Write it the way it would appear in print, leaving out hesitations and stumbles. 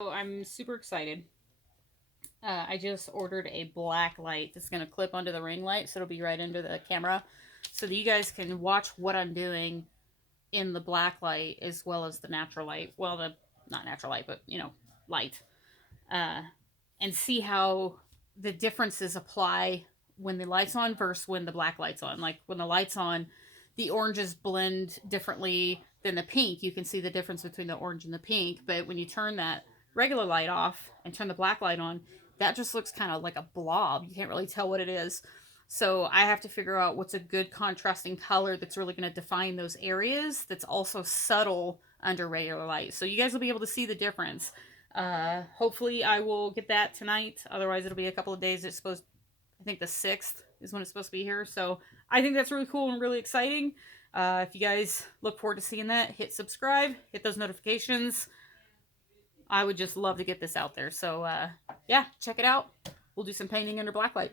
So I'm super excited. I just ordered a black light that's going to clip onto the ring light, so it'll be right under the camera, so that you guys can watch what I'm doing in the black light as well as the natural light. Well, the not natural light, but light, uh, and see how the differences apply when the light's on versus when the black light's on. Like when the light's on, the oranges blend differently than the pink. You can see the difference between the orange and the pink, but when you turn that regular light off and turn the black light on, that just looks kind of like a blob. You can't really tell what it is. So I have to figure out what's a good contrasting color that's really going to define those areas that's also subtle under regular light. So you guys will be able to see the difference. Hopefully I will get that tonight. Otherwise it'll be a couple of days. It's supposed, I think the 6th is when it's supposed to be here. So I think that's really cool and really exciting. If you guys look forward to seeing that, hit subscribe, hit those notifications. I would just love to get this out there. So yeah, check it out. We'll do some painting under blacklight.